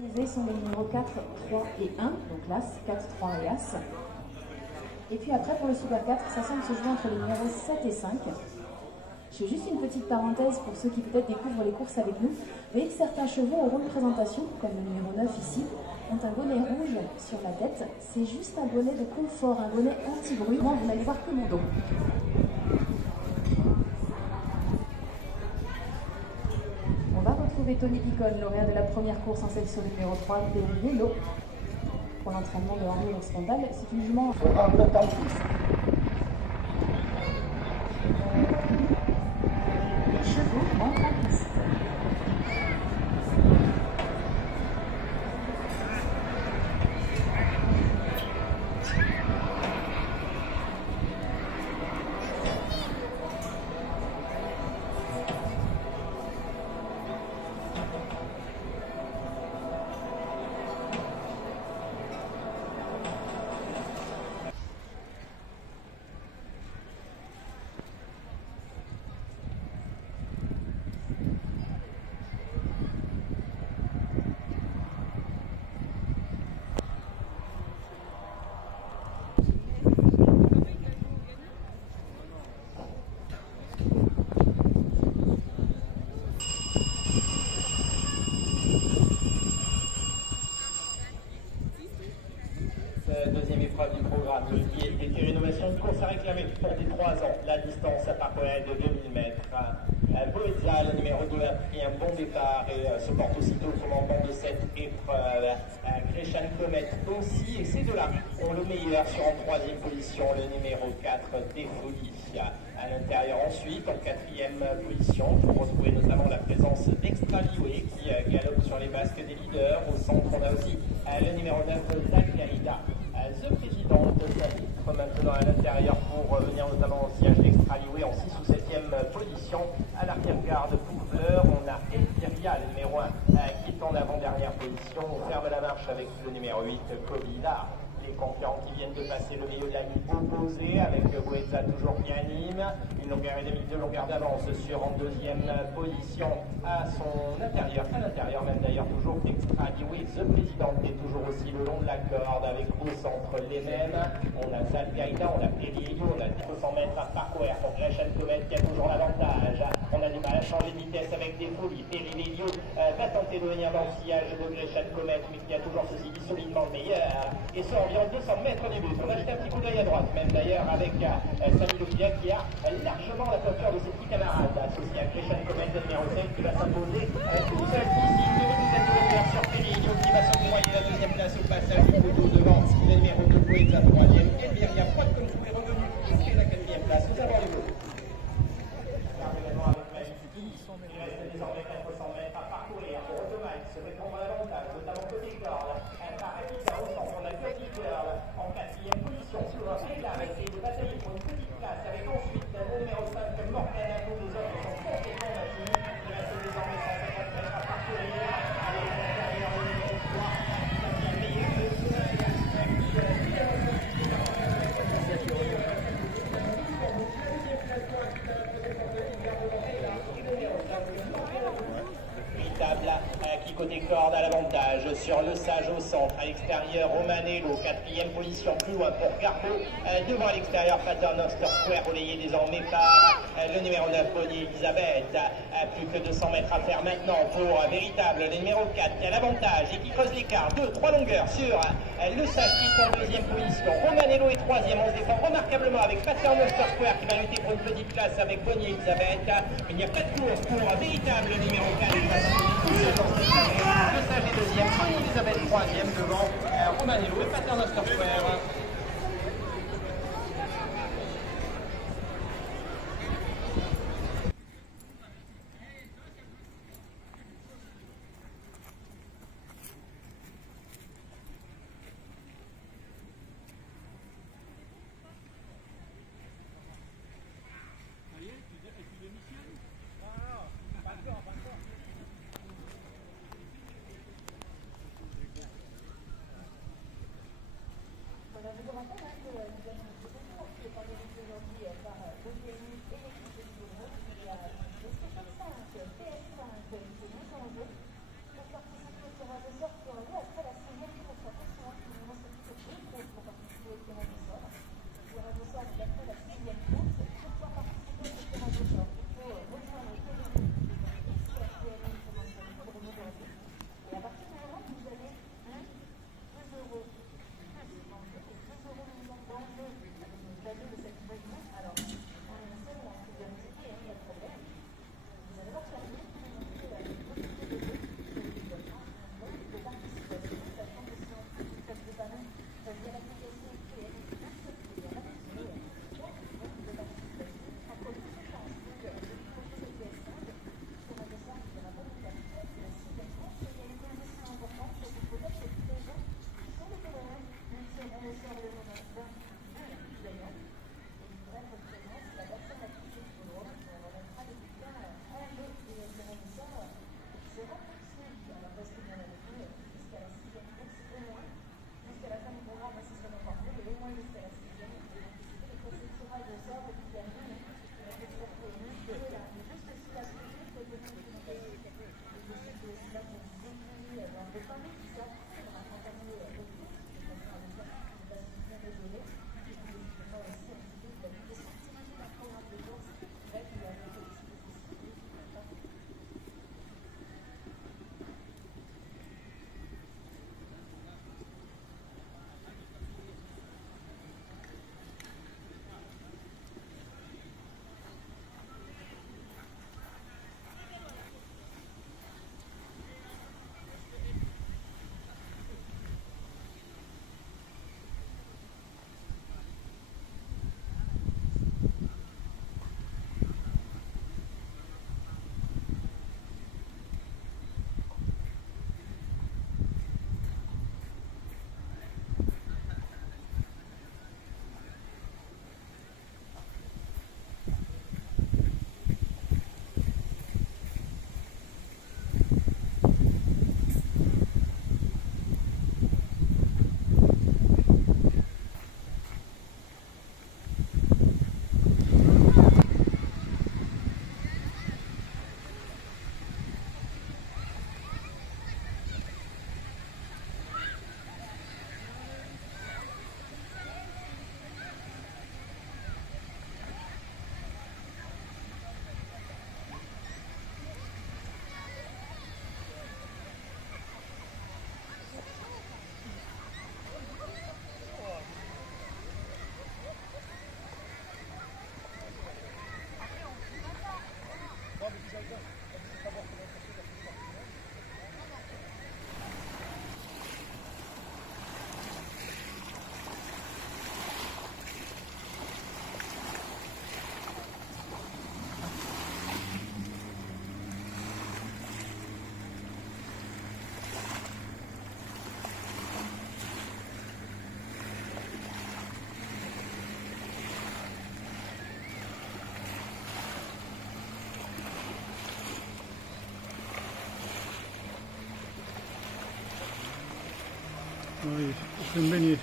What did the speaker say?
Sont les numéros 4, 3 et 1, donc l'As, 4, 3 et As. Et puis après, pour le Super 4, ça semble se jouer entre les numéros 7 et 5. Je fais juste une petite parenthèse pour ceux qui peut-être découvrent les courses avec nous. Vous voyez que certains chevaux auront une présentation, comme le numéro 9 ici, ont un bonnet rouge sur la tête. C'est juste un bonnet de confort, un bonnet anti-bruit. Moi, vous n'allez voir que mon dos. On va retrouver Tony Picon, lauréat de la première course en sélection numéro 3, Yellow, pour l'entraînement de Henri Ourspondal. C'est une jument. Les chevaux montent en piste. Deuxième épreuve du programme, qui est des rénovations, une course à réclamer pour des 3 ans. La distance à parcourir est de 2000 mètres. Boezza, le numéro 2, a pris un bon départ et se porte aussitôt au commandement de cette épreuve. Crescent Comet aussi, et ces deux-là ont le meilleur sur en 3e position, le numéro 4, Des Folies. À l'intérieur ensuite, en 4e position, pour retrouver notamment la présence d'Extra Lioué qui galope sur les basques des leaders. Au centre, on a aussi le numéro 9, Dalgaïda. The Président de sa vitre maintenant à l'intérieur pour venir notamment au siège d'Extra Lioué en 6 ou 7e position. À l'arrière-garde, Poufleur, on a Elpiria, le numéro 1, qui est en avant-dernière position. On ferme la marche avec le numéro 8, Covida. Les concurrents qui viennent de passer le milieu de la ligne opposée avec Boezza toujours qui anime. Une longueur et demie, 2 longueurs d'avance sur en 2e position à son intérieur, à l'intérieur même d'ailleurs toujours Extra Lioué, The Président qui est toujours aussi le long de la corde avec au centre les mêmes. On a Zalgaïda, on a Pelliello, on a 200 mètres à parcourir pour Crescent Comet qui a toujours l'avantage. On a du mal à changer de vitesse avec des folies. Pelliello va tenter de venir dans le sillage de Crescent Comet mais qui a toujours ceci dit solidement le meilleur. Et ça environ 200 mètres du but. On a jeté un petit coup d'œil à droite, même d'ailleurs avec Samy Lopia qui a largement la coiffure de ses petits camarades, associé à Crescent Comet, le numéro 7 qui va s'imposer tout seul ici, une demi-douzaine de longueurs sur Pelliello qui va s'octroyer la 2e place au passage du poteau devant le numéro 2 Boezza 3e. Elmiria Poit comme vous est revenu jusqu'à la 4e place. Nous avons les deux. Il reste désormais 400 mètres à parcourir pour Automax, se fait prendre l'avantage, notamment côté corde. Par Evita au centre, on a Dirty Girl en 4e position sur un réglage a essayé de batailler pour une petite place avec ensuite le numéro 5 Morgana. Les autres sont complètement battus. Il reste désormais 150 mètres à parcourir avec l'intérieur le numéro 3 qui est meilleur de qui côté corde à l'avantage sur le Sage au centre, à l'extérieur Romanello, 4e position plus loin pour Garbo, devant à l'extérieur Paternoster Square relayé désormais par le numéro 9 Bonnie Elisabeth. Plus que 200 mètres à faire maintenant pour Véritable, le numéro 4 qui a l'avantage et qui creuse l'écart, 2-3 longueurs sur le Sage qui est en 2e position, Romanello est 3e, on se défend remarquablement avec Paternoster Square qui va lutter pour une petite place avec Bonnie Elisabeth. Il n'y a pas de course pour Véritable, le numéro 4 qui va s'imposer tout seul. Le Sage est 2e, Bonnie Elisabeth 3e devant Romanello et Paternoster Square. Oui, ich bin Benny.